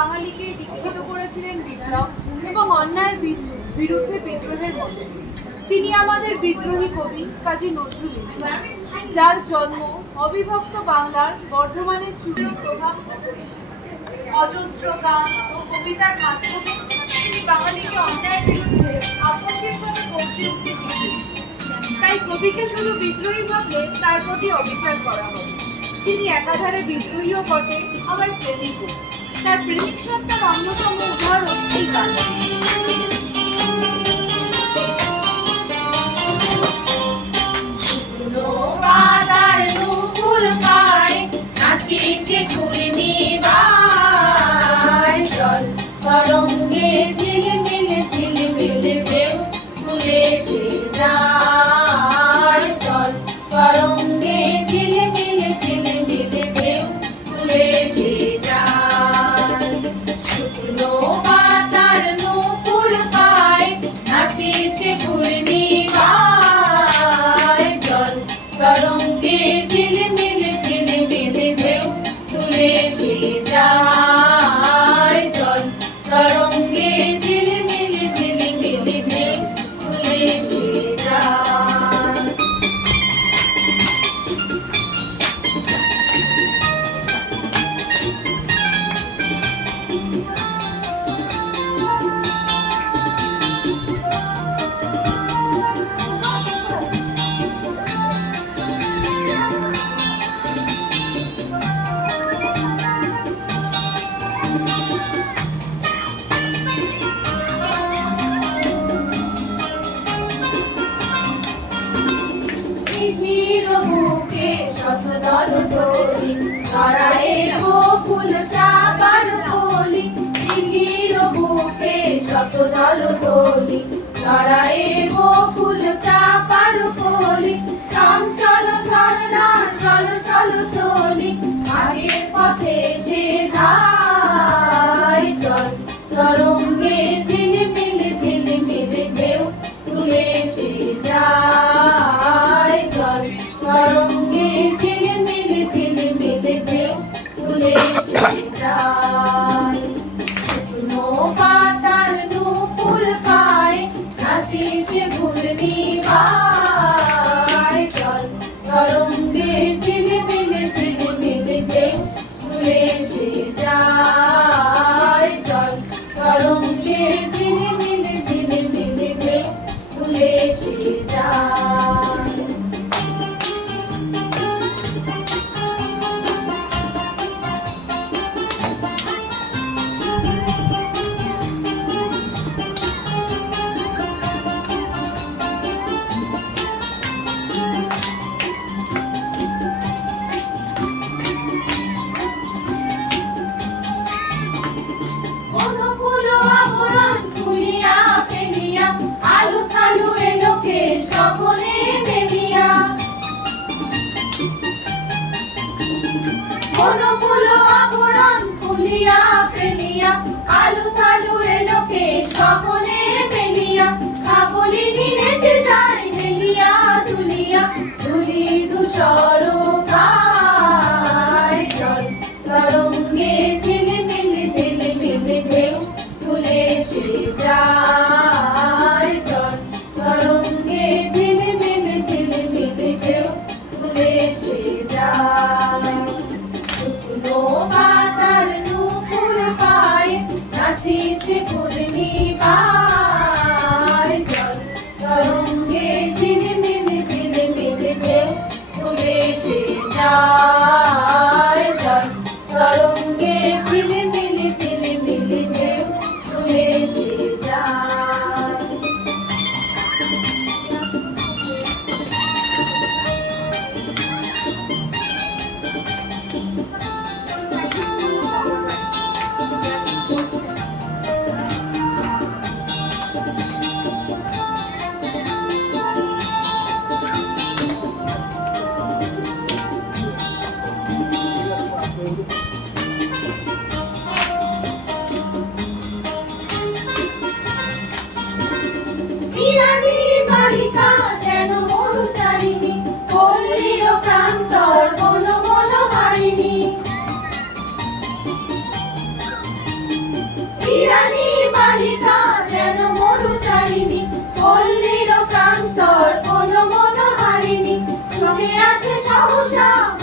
বাঙালিকে দীক্ষিত করেছিলেন বিপ্লব এবং অন্যায়ের বিরুদ্ধে বিদ্রোহের মধ্যে। তিনি আমাদের বিদ্রোহী কবি কাজী নজরুল ইসলাম, যার জন্ম অবিভক্ত বাংলার বর্ধমানের চুলের প্রভাব অজস্র গান ও কবিতার মাধ্যমে তিনি বাঙালিকে অন্যায়ের বিরুদ্ধে আকস্মিকভাবে গর্জে উঠতে শিখিয়েছেন। তাই কবিকে শুধু বিদ্রোহী ভাবলে তার প্রতি অবিচার করা হয়। তিনি একাধারে বিদ্রোহীও বটে, আবার প্রেমিকও। তার প্রেমিক সত্তার অন্যতম উদাহরণ এই গান। নাচিছে ঘূর্ণিবায়, জল তরঙ্গে ঝিলমিল ঝিলমিল ঢেউ তুলে সে যায়। জল তরঙ্গে ঝিলমিল ঝিলমিল ঢেউ তুলে সে যায়। শুকনো পাতার নূপুর পায়, নাচিছে ঘূর্ণিবায়, জল তরঙ্গে ঝিলমিল ঝিলমিল ঢেউ তুলে সে যায়। জল তরঙ্গে ঝিলমিল ঝিলমিল ঢেউ তুলে সে যায়। শতদল দোলি ধরায়ে বকুল চাপার কলি, দিঘির বুকে শতদল দোলি ধরায়ে বকুল চাপার কলি। চঞ্চল ঝর্ণা চল চল চলি, আগের পথে সে যায়। জল তরঙ্গে ঝিলমিল ঝিলমিল ঢেউ তুলে সে যায়। জল তরঙ্গে ঝিলমিল ঝিলমিল ঢেউ তুলে সে যায়। শুকনো পাতার নূপুর পায়, নাচিছে ঘূর্ণিবায়, জল তরঙ্গে ঝিলমিল ঝিলমিল ঢেউ তুলে সে যায়। জল তরঙ্গে ঝিলমিল ঝিলমিল ঢেউ তুলে সে যায়। আলু থালু এলো কেশ গগনে মেলিয়া, কোন ফুল আবরণ খুলিয়া ফেলিয়া। আলু থালু এলো কেশ গগনে মেলিয়া, কাকলি নেচে যায় হেলিয়া দুলিয়া, ধুলি ধূসর গায়। জল তরঙ্গে ঝিলমিল ঝিলমিল ঢেউ তুলে সে যায়। জল তরঙ্গে ঝিলমিল ঝিলমিল ঢেউ তুলে সে যায়। শুকনো পাতার নূপুর পায়, নাচিছে ঘূর্ণিবায়, জল তরঙ্গে ঝিলমিল ঝিলমিল ঢেউ তুলে সে যায়। জল তরঙ্গে ঝিলমিল ঝিলমিল ঢেউ তুলে সে যায়। সহসা